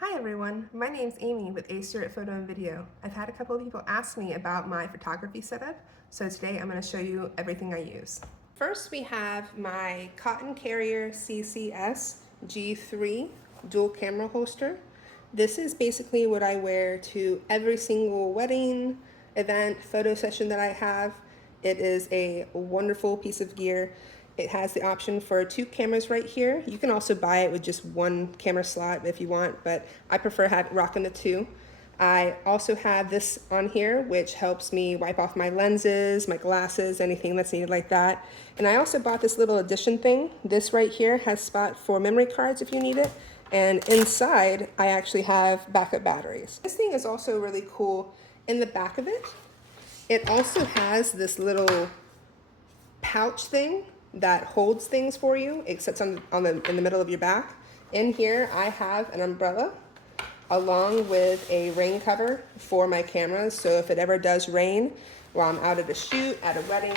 Hi everyone, my name's Amy with Stewart Photo and Video. I've had a couple of people ask me about my photography setup, so today I'm going to show you everything I use. First we have my Cotton Carrier CCS G3 dual camera holster. This is basically what I wear to every single wedding, event, photo session that I have. It is a wonderful piece of gear. It has the option for 2 cameras right here. You can also buy it with just 1 camera slot if you want, but I prefer rocking the 2. I also have this on here, which helps me wipe off my lenses, my glasses, anything that's needed like that. And I also bought this little addition thing. This right here has spot for memory cards if you need it. And inside, I actually have backup batteries. This thing is also really cool. In the back of it, it also has this little pouch thing that holds things for you. It sits in the middle of your back. In here, I have an umbrella along with a rain cover for my cameras. So if it ever does rain while I'm out at a shoot, at a wedding,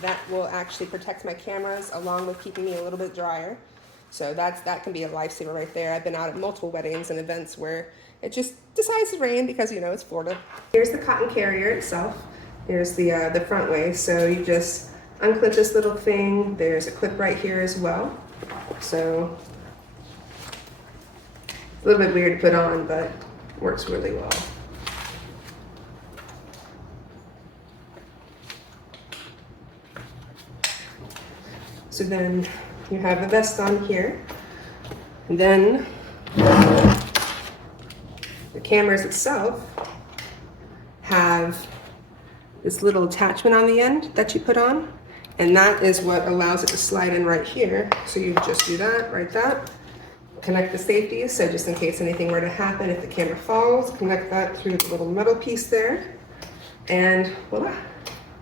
that will actually protect my cameras along with keeping me a little bit drier. So that can be a lifesaver right there. I've been out at multiple weddings and events where it just decides to rain because, you know, it's Florida. Here's the cotton carrier itself. Here's the front way. So you just unclip this little thing. There's a clip right here as well. So it's a little bit weird to put on, but works really well. So then you have the vest on here. And then the cameras itself have this little attachment on the end that you put on. And that is what allows it to slide in right here. So you just do that, right that. Connect the safeties, so just in case anything were to happen, if the camera falls, connect that through the little metal piece there. And voila,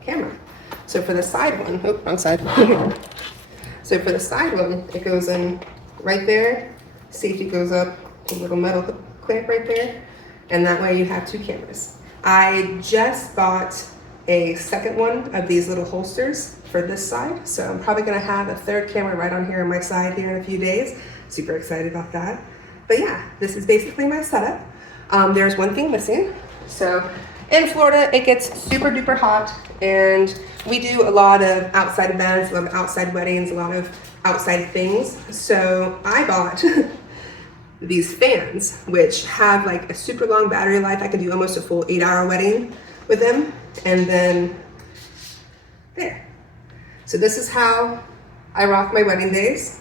camera. So for the side one, oh, wrong side. So for the side one, it goes in right there. Safety goes up, a little metal clamp right there. And that way you have 2 cameras. I just bought a second one of these little holsters for this side. So I'm probably gonna have a 3rd camera right on here on my side here in a few days. Super excited about that. But yeah, this is basically my setup. There's one thing missing. So in Florida, it gets super duper hot and we do a lot of outside events, a lot of outside weddings, a lot of outside things. So I bought these fans, which have like a super long battery life. I could do almost a full 8-hour wedding with them. And then there. So this is how I rock my wedding days,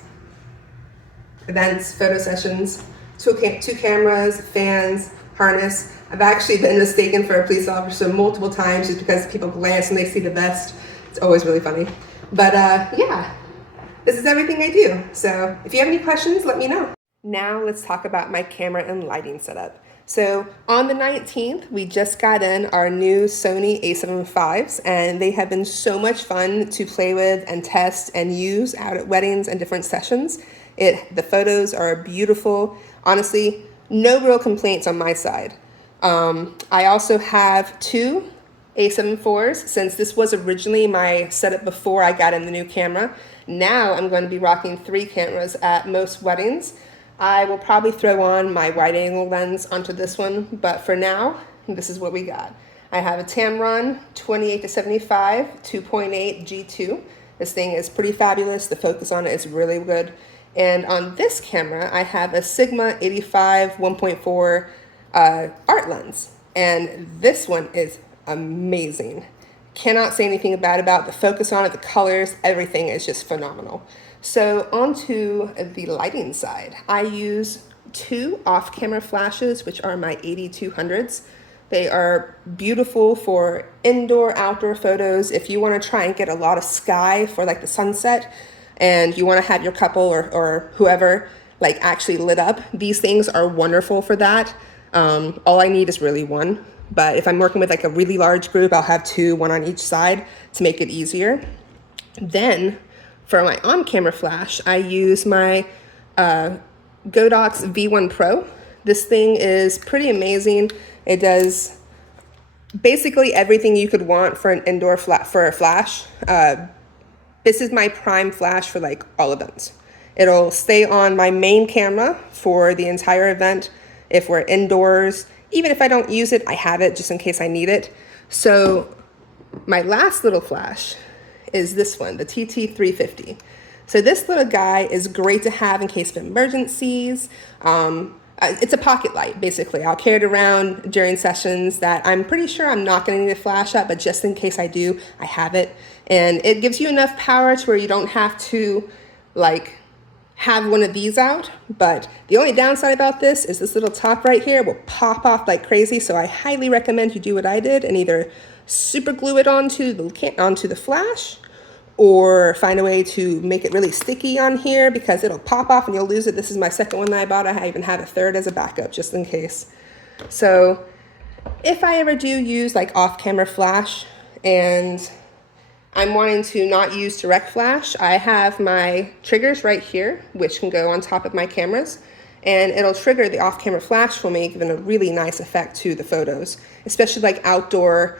events, photo sessions, 2 cameras, fans, harness. I've actually been mistaken for a police officer multiple times just because people glance and they see the vest. It's always really funny. But yeah, this is everything I do. So if you have any questions, let me know. Now let's talk about my camera and lighting setup. So on the 19th, we just got in our new Sony a7Vs, and they have been so much fun to play with and test and use out at weddings and different sessions. The photos are beautiful. Honestly, no real complaints on my side. I also have 2 a7IVs, since this was originally my setup before I got in the new camera. Now I'm going to be rocking 3 cameras at most weddings. I will probably throw on my wide angle lens onto this one, but for now, this is what we got. I have a Tamron 28-75 2.8 G2. This thing is pretty fabulous. The focus on it is really good. And on this camera, I have a 𝐒𝐤𝐤𝐫 1.4 art lens. And this one is amazing. Cannot say anything bad about the focus on it, the colors, everything is just phenomenal. So onto the lighting side, I use 2 off-camera flashes, which are my AD200s. They are beautiful for indoor, outdoor photos. If you want to try and get a lot of sky for like the sunset and you want to have your couple or whoever like actually lit up, these things are wonderful for that. All I need is really 1. But if I'm working with like a really large group, I'll have 2, 1 on each side to make it easier. Then for my on-camera flash, I use my Godox V1pro. This thing is pretty amazing. It does basically everything you could want for an indoor for a flash. This is my prime flash for like all events. It'll stay on my main camera for the entire event. if we're indoors. Even if I don't use it, I have it just in case I need it. So my last little flash is this one, the TT350. So this little guy is great to have in case of emergencies. It's a pocket light, basically. I'll carry it around during sessions that I'm pretty sure I'm not going to need a flash at, but just in case I do, I have it. And it gives you enough power to where you don't have to like have one of these out. But the only downside about this is this little top right here will pop off like crazy. So I highly recommend you do what I did and either super glue it onto the flash, or find a way to make it really sticky on here because it'll pop off and you'll lose it. This is my second one that I bought. I even have a third as a backup just in case. So if I ever do use like off-camera flash and I'm wanting to not use direct flash, I have my triggers right here, which can go on top of my cameras, and it'll trigger the off-camera flash for me, giving a really nice effect to the photos, especially like outdoor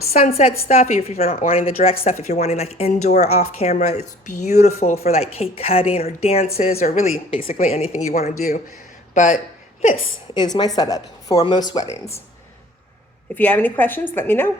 sunset stuff. If you're not wanting the direct stuff, if you're wanting like indoor off camera, it's beautiful for like cake cutting or dances or really basically anything you want to do. But this is my setup for most weddings. If you have any questions, let me know.